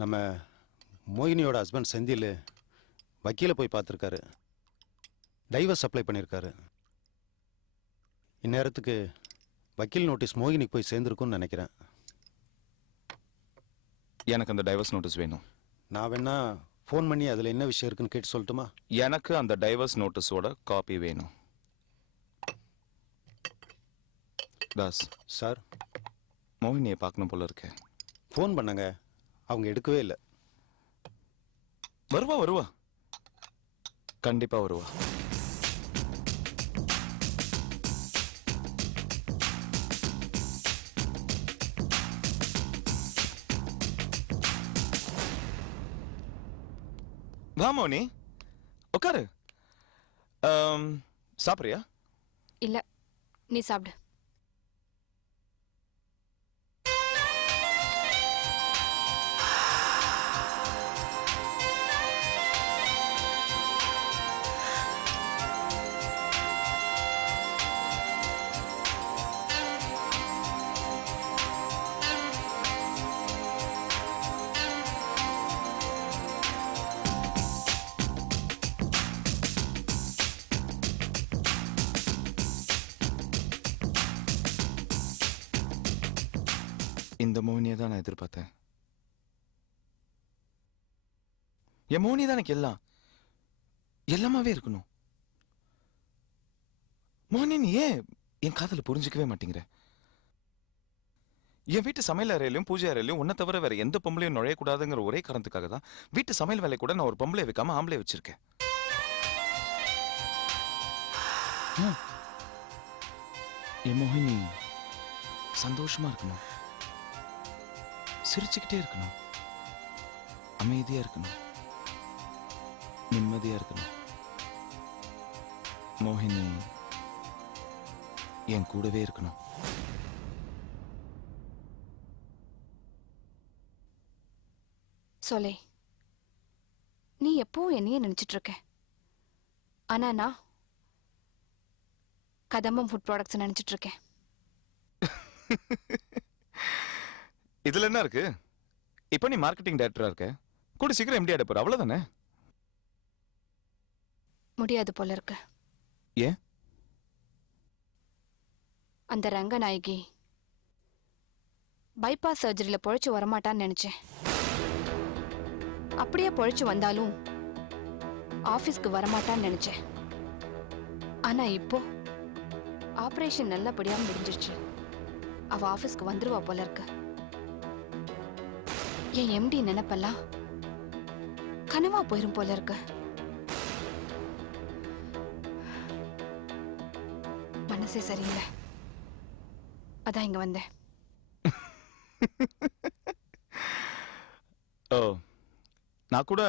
நம்ம மோகினியோட ஹஸ்பண்ட் செந்தில் வக்கீலை போய் பார்த்துருக்காரு. டைவர்ஸ் அப்ளை பண்ணியிருக்காரு. இந்நேரத்துக்கு வக்கீல் நோட்டீஸ் மோகினிக்கு போய் சேர்ந்துருக்குன்னு நினைக்கிறேன். எனக்கு அந்த டைவர்ஸ் நோட்டீஸ் வேணும். நான் வேணா ஃபோன் பண்ணி அதில் என்ன விஷயம் இருக்குன்னு கேட்டு சொல்லட்டுமா? எனக்கு அந்த டைவர்ஸ் நோட்டீஸோட காப்பி வேணும். தாஸ் சார், மோகினியை பார்க்கணும் போல இருக்கு. ஃபோன் பண்ணாங்க, அவங்க எடுக்கவே இல்லை. வருவா கண்டிப்பா வருவா. வா மோனி, உட்காரு. சாப்பிட்றியா? இல்ல, நீ சாப்பிடு. இந்த மோனியை தான் நான் எதிர்பார்த்தேன். என் மோனி தான் எனக்கு எல்லாமாவே இருக்கணும். மோனி, நீ ஏன் என் காதல புரிஞ்சுக்கவே மாட்டேங்கிற? என் வீட்டு சமையல் அறையிலையும் பூஜை அறையிலையும் உன்னை தவிர வேற எந்த பொம்பளையும் நுழையக்கூடாதுங்கிற ஒரே காரணத்துக்காக தான் வீட்டு சமையல் வேலை கூட நான் ஒரு பொம்பளை வைக்காம ஆம்பளை வச்சிருக்கேன். என் மோகினி சந்தோஷமா இருக்கணும், சிரிச்சுக்கிட்டே இருக்கணும், அமைதியா இருக்கணும், நிம்மதியா இருக்கணும். மோகினி என் கூடவே இருக்கணும். சோலே, நீ எப்பவும் என்னையே நினைச்சிட்டு இருக்க. ஆனா நான் கதம்பம் ஃபுட் ப்ராடக்ட்ஸ் நினைச்சிட்டு இருக்கேன். இதுல என்ன இருக்கு? இப்ப நீ மார்க்கெட்டிங் டைரக்டரா இருக்க, கூட சீக்கிரம் எம்டி ஆயிட போற, அவ்வளவுதானே? முடியாது போல இருக்கு. ஏன்? அந்த ரங்கநாயகி பைபாஸ் சர்ஜரியில பொழைச்சு வரமாட்டான்னு நினைச்சேன். அப்படியே பொழைச்சு வந்தாலும் ஆபீஸ்க்கு வரமாட்டான்னு நினைச்சேன். ஆனா இப்போ ஆபரேஷன் நல்லபடியா முடிஞ்சிருச்சு. அவ ஆபீஸ்க்கு வந்துருவா போல இருக்கு. என் எம்டி நினைப்பெல்லாம் கனவா போயிரும் போல இருக்கு. மனசே சரியில்லை, அதான் இங்க வந்தேன். ஓ, நான் கூட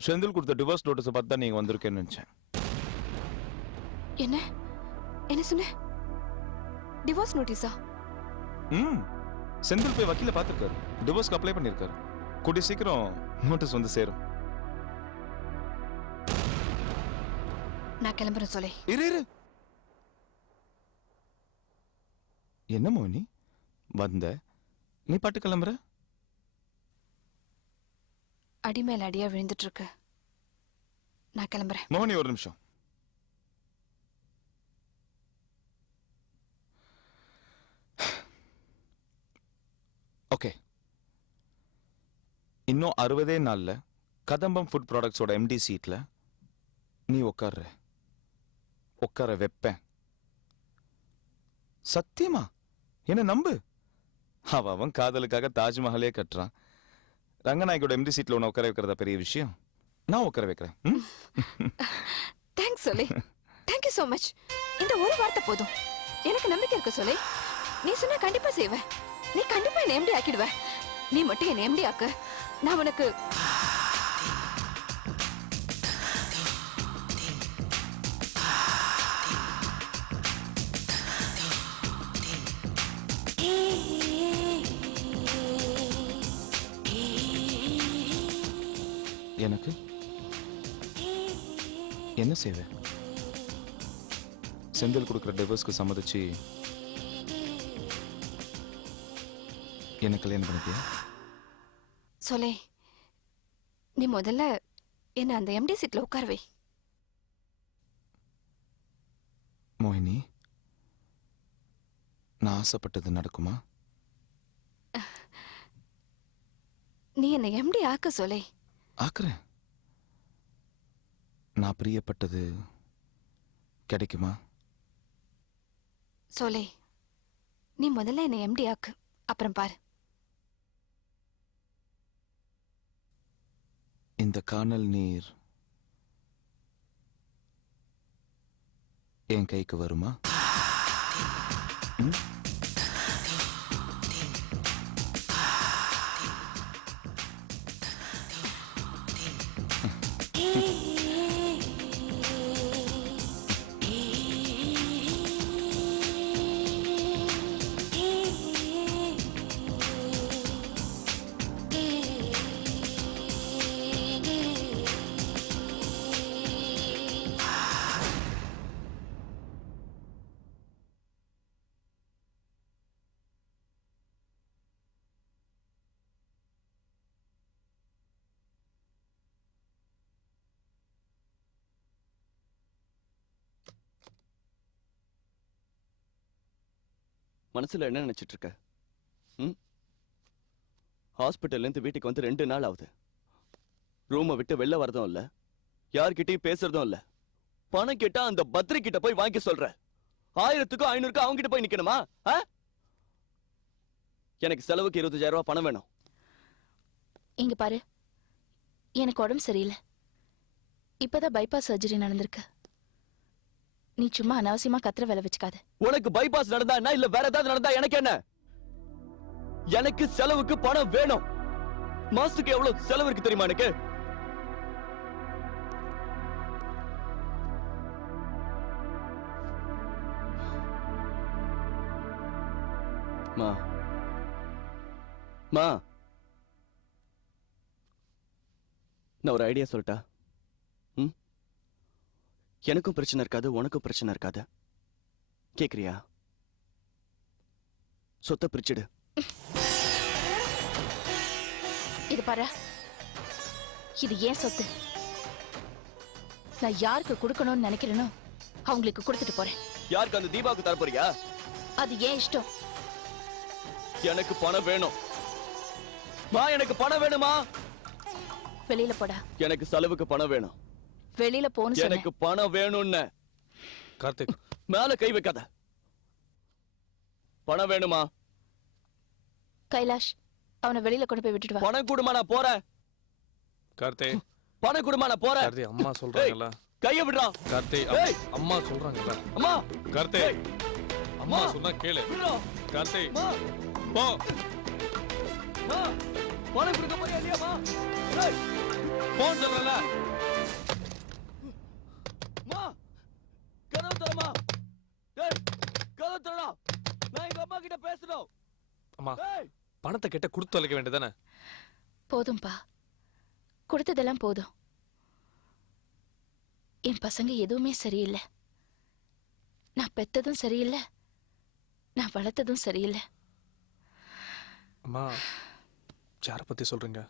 செந்தில் கொடுத்த டிவோர்ஸ் நோட்டீஸை பார்த்து தான் நீங்க வந்திருக்கேன்னு நினைச்சேன். என்ன என்ன சொன்ன? டிவோர்ஸ் நோட்டீஸா? செந்தில் போய் வக்கீல பார்த்திருக்காரு, டிவோர்ஸ்க்கு அப்ளை பண்ணிருக்காரு. கூடிய சீக்கிரம் நோட்டீஸ் வந்து சேரும். நான் கிளம்புறேன் சோலே. இரு. என்ன மோனி, வந்த நீ பாட்டு கிளம்புற? அடி மேல அடியா விழுந்துட்டு இருக்கு. நான் கிளம்புறேன். மோனி, ஒரு நிமிஷம். ஓகே, இன்னும் 60 நாள்ல கதம்பம் ஃபுட் ப்ராடக்ட்ஸோட எம்டி சீட்ல நீ உட்கார வைப்பேன். சத்தியமா என்ன நம்பு. அவன் காதலுக்காக தாஜ்மஹாலே கட்டுறான். ரங்கநாயகோட எம்டி சீட்ல உன்னை உட்கார வைக்கிறதா பெரிய விஷயம்? நான் உட்கார வைக்கிறேன். தேங்க்ஸ் சோலே, தேங்க் யூ சோ மச். இந்த ஒரு வார்த்தை போதும், எனக்கு நம்பிக்கை இருக்கு சோலே. நீ சொன்னா கண்டிப்பா செய்வ. நீ கண்டிப்பா என்ன எம்டி ஆக்கிடுவ. நீ மட்டும் என்ன எம்டி ஆக்கு, நான் உனக்கு எனக்கு என்ன செய்வேன்? செந்தில் கொடுக்குற டிவோர்ஸ்க்கு சம்மதிச்சு என்ன கல்யாணம் பண்ணிப்பியா? சோலே, நீ முதல்ல என்ன அந்த எம்டி சீட்ல உட்கார வை. மோகினி, நான் ஆசைப்பட்டது நடக்குமா? நீ என்ன எம்டி ஆக்க சோலே. ஆக்குறேன். நான் பிரியப்பட்டது கிடைக்குமா? சோலே, நீ முதல்ல என்ன எம்டி ஆக்கு, அப்புறம் பாரு. இந்த கானல் நீர் என் கைக்கு வருமா? ம்? மனசுல என்ன நினைச்சிட்டு இருக்க? ஹாஸ்பிட்டல்ல இருந்து வீட்டுக்கு வந்து 2 நாள் ஆகுது. ரூமை விட்டு வெளில வரதும் இல்ல, யார்கிட்டயும் பேசுறதும் இல்ல. பணம் கேட்டா அந்த பத்ரி கிட்ட போய் வாங்கி சொல்ற. 1000க்கும் 500க்கும் அவங்க கிட்ட போய் நிக்கணுமா? எனக்கு செலவுக்கு 25,000 ரூபாய் பணம் வேணும். இங்க பாரு, எனக்கு உடம்பு சரியில்லை. இப்பதான் பைபாஸ் சர்ஜரி நடந்திருக்கு. நீ சும்மா அனாவசியமா கத்திர வேலை வச்சுக்காத. உனக்கு பைபாஸ் நடந்தா என்ன, இல்ல வேற ஏதாவது நடந்தா எனக்கு என்ன? எனக்கு செலவுக்கு பணம் வேணும். மாசத்துக்கு எவ்வளவு செலவு இருக்கு தெரியுமா எனக்கு? மா மா நான் ஒரு ஐடியா சொல்லட்டா? எனக்கும் பிரச்சனை இருக்காது, உனக்கும் பிரச்சனை இருக்காது. கேக்குறியா? சொத்தை பிரிச்சுடு. இது பாரு, இது ஏன் சொத்து. நான் யாருக்கு கொடுக்கணும்னு நினைக்கிறேனோ அவங்களுக்கு கொடுத்துட்டு போறேன். யாருக்கு? அந்த தீபாவுக்கு தர போறியா? அது ஏன் இஷ்டம். எனக்கு பணம் வேணும் மா, எனக்கு பணம் வேணுமா? வெளியில போடா. எனக்கு செலவுக்கு பணம் வேணும். வெளியில போன்னு சொன்னேன். எனக்கு பணம் வேணும்னு. கார்த்திக், மேல கை வைக்காத. பணம் வேணுமா? கைலாஷ், அவனை வெளியில கொண்டு போய் விட்டுட்டு வா. பணம் கொடுமா, நான் போறேன். கார்த்திக், பணம் கொடுமா, நான் போறேன். கார்த்திக், அம்மா சொல்றாங்கல்ல. கைய விடுறா. கார்த்திக், ஏய். அம்மா சொல்றாங்கல்ல. அம்மா, கார்த்திக், ஏய். அம்மா அம்மா. சொன்னா கேளு. விடுறா. கார்த்திக், அம்மா, போ. அம்மா, பணம் கொடுக்க போறியா இல்லையாம்மா? ஏய், போன்னு சொல்றல. அம்மா, கதவு தரமா. ஏய், கதவு தரடா. நான் எங்க அம்மா கிட்ட பேசணும். அம்மா, ஏய், பணத்தை கேட்ட கொடுத்து தொலைக்க வேண்டியதானே? போதும்பா, கொடுத்ததெல்லாம் போதும். என் பசங்க எதுவுமே சரியில்லை. நான் பெத்ததும் சரியில்லை, நான் வளர்த்ததும் சரியில்லை. அம்மா, யார பத்தி சொல்றீங்க?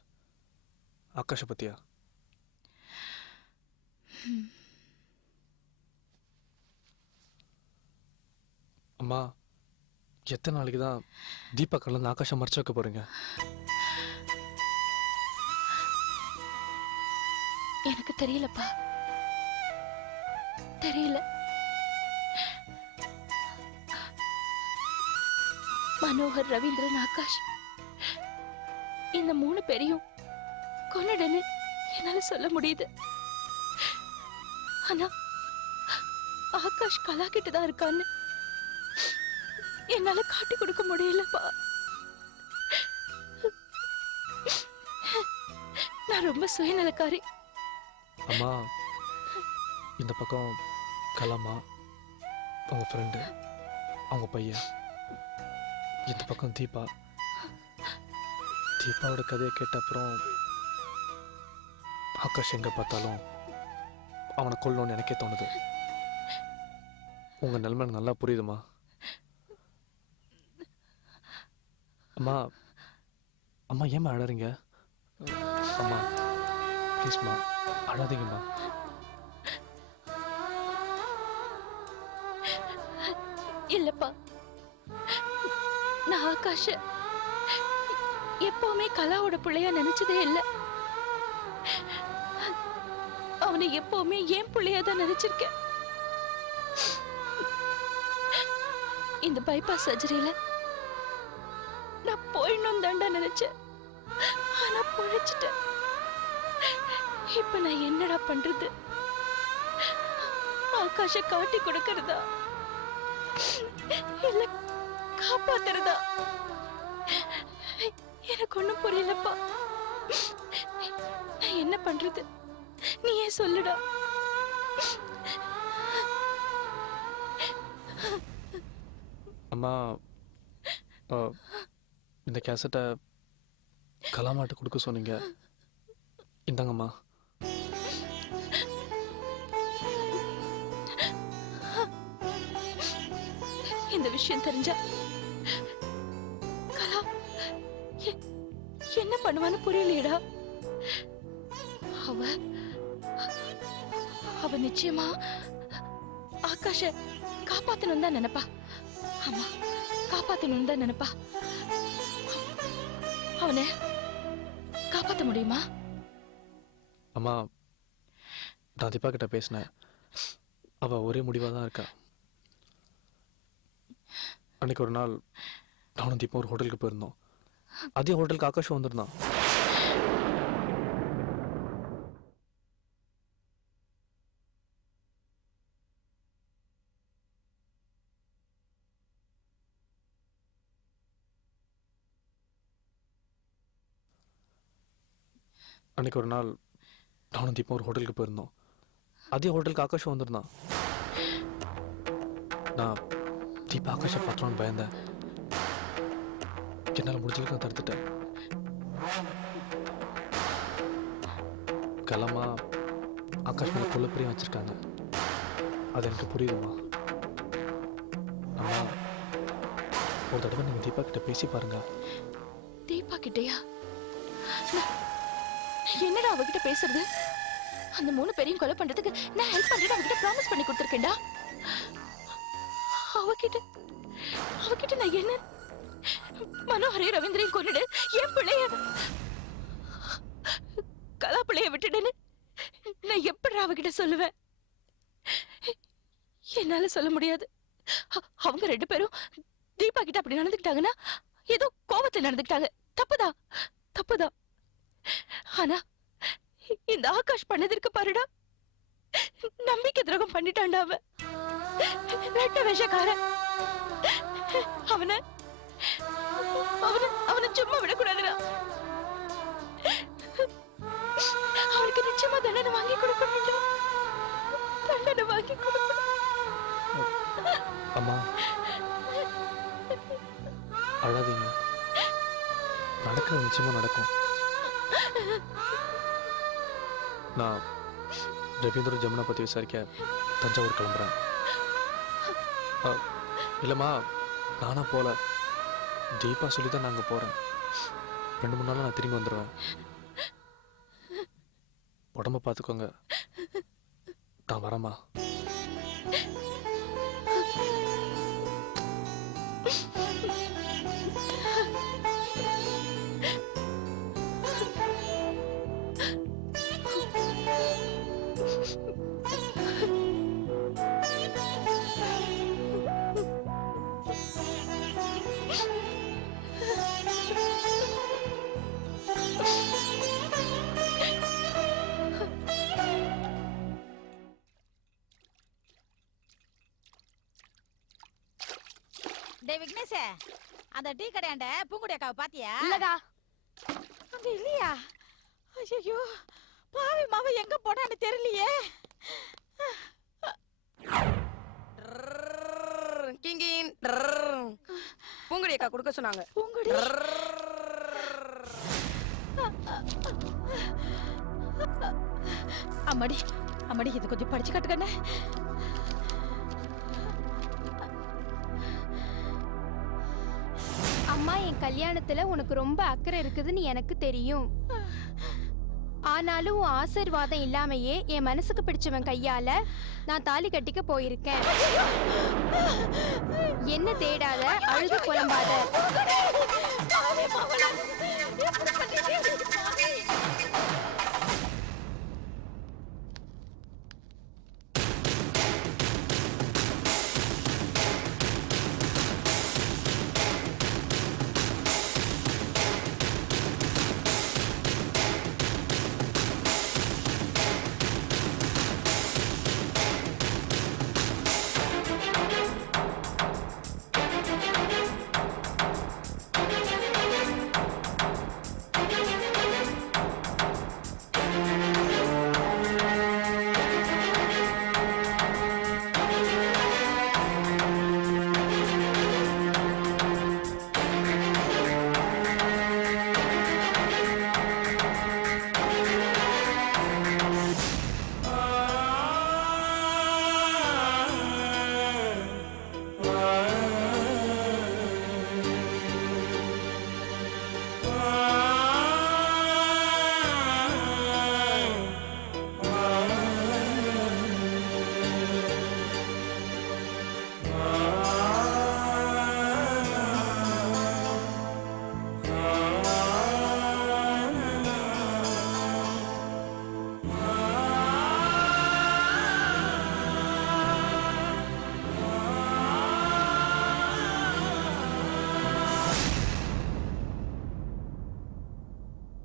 ஆகாஷ பத்தியா? அம்மா, எத்தனை நாளைக்கு தான் தீபா கல்ல ஆகாஷம் மறைச்சு வைக்க போறீங்க? எனக்கு தெரியலப்பா, தெரியல. மனோகர், ரவீந்திரன், ஆகாஷ், இந்த 3 பேரையும் கொன்னுடன்னு என்னால சொல்ல முடியுது. ஆனா ஆகாஷ் கலா கிட்டதான் இருக்கான்னு என்னால காட்டி கொடுக்க முடியலப்பா. நான் ரொம்ப சுயநலக்காரி. அம்மா, இந்த பக்கம் கலாமா, அவங்க ஃப்ரெண்டு, அவங்க பையன். இந்த பக்கம் தீபா. தீபாவோட கதையை கேட்ட அப்புறம் ஆகாஷ் எங்க பார்த்தாலும் அவனை கொல்லணும்னு எனக்கே தோணுது. உங்க நிலைமை எனக்கு நல்லா புரியுதுமா. அம்மா, அம்மா ஏம்மா அழறீங்க? அம்மா ப்ளீஸ்மா அழாதீங்கம்மா. இல்லப்பா, நான் ஆகாஷ எப்பவுமே கலாவோட பிள்ளையா நினைச்சதே இல்ல. அவனை எப்பவுமே என் பிள்ளையா தான் நினைச்சிருக்கேன். இந்த பைபாஸ் சர்ஜரியில நான் போயிடணும் தாண்டா நினைச்சேன். ஆனா பொழைச்சிட்டேன். இப்ப நான் என்னடா பண்றது? ஆகாஷ காட்டி கொடுக்கறதா இல்ல காப்பாத்துறதா? எனக்கு ஒண்ணும் புரியலப்பா. நான் என்ன பண்றது? நீ ஏன் சொல்லுடா. அம்மா இந்த கேசட்டை கலாமாட்ட கொடுக்க சொன்னீங்க. இந்தாங்கம்மா. இந்த விஷயம் தெரிஞ்சா கலா என்ன பண்ணுவான்னு புரியலையடா. அவ நிச்சயமா ஆகாஷ காப்பாத்தணும் தான் நினைப்பா. ஆமா, காப்பாத்தணும் தான் நினைப்பா. அவனை காப்பாத்த முடியுமா? அம்மா, நான் தீபா கிட்ட பேசினேன். அவ ஒரே முடிவாக தான் இருக்கா. அன்னைக்கு ஒரு நாள் நானும் தீபா ஒரு ஹோட்டலுக்கு போயிருந்தோம். அதே ஹோட்டலுக்கு ஆகாஷ் வந்திருந்தான். அன்னைக்கு ஒரு நாள் நானும் தீபா ஒரு ஹோட்டலுக்கு போயிருந்தோம். அதே ஹோட்டலுக்கு ஆகாஷ் வந்திருந்தான். நான் தீபா ஆகாஷை பார்த்துருவான்னு பயந்தேன். என்னால் முடிஞ்சதுக்கு நான் தடுத்துட்டேன். கலமா ஆகாஷ் மேலே கொள்ள பிரியம் வச்சிருக்காங்க. அது எனக்கு புரியுதுமா. அம்மா, ஒரு தடவை நீங்கள் தீபா கிட்ட பேசி பாருங்க. தீபா கிட்டயா? என்னடா அவகிட்ட பேசுறது? அந்த 3 பேரையும் கொலை பண்றதுக்கு நான் ஹெல்ப் பண்றேன்னு அவகிட்ட ப்ராமிஸ் பண்ணி கொடுத்துருக்கேன்டா. அவகிட்ட நான் என்ன மனோஹரே ரவீந்திரையும் கொன்னுடு, என் பிள்ளைய கலா பிள்ளைய விட்டுடுன்னு நான் எப்படி அவகிட்ட சொல்லுவேன்? என்னால சொல்ல முடியாது. அவங்க 2 பேரும் தீபா கிட்ட அப்படி நடந்துக்கிட்டாங்கன்னா ஏதோ கோபத்துல நடந்துக்கிட்டாங்க. தப்புதான். ஆனா இந்த ஆகாஷ் பண்ணதற்கு பாருடா, நம்பிக்கை துரோகம் பண்ணிட்டான்டா. அவன் ரெட்ட விஷக்காரன். அவனை சும்மா விடக்கூடாதுடா. அவனுக்கு நிச்சயமா தண்டனை வாங்கி கொடுக்கணும். அம்மா, அழாதீங்க. நடக்கிறது நிச்சயமா நடக்கும். நான் ரவீந்திர ஜமுனா பற்றி விசாரிக்க தஞ்சாவூர் கிளம்புறேன். இல்லைம்மா, நானா போல. தீபா சொல்லி தான் நான் அங்கே போகிறேன். 2-3 நாளில் நான் திரும்பி வந்துடுவேன். உடம்ப பார்த்துக்கோங்க. நான் வரேம்மா. டேய் விக்னேஷ், அந்த டீ கடையாண்ட பூங்குடி அக்காவை பாத்தியா? இல்லடா. அங்க இல்லையா? ஐயோ, பாவி மாவ எங்க போனான்னு தெரியலையே. கிங்கின் பூங்குடி அக்கா கொடுக்க சொன்னாங்க. பூங்குடி அம்மாடி இது கொஞ்சம் படிச்சு காட்டுக்கண்ணே. அம்மா, என் கல்யாணத்துல உனக்கு ரொம்ப அக்கறை இருக்குதுன்னு எனக்கு தெரியும். ஆனாலும் உன் ஆசீர்வாதம் இல்லாமையே என் மனசுக்கு பிடிச்சவன் கையால நான் தாலி கட்டிக்க போயிருக்கேன். என்ன தேடாத, அழுது புலம்பாத.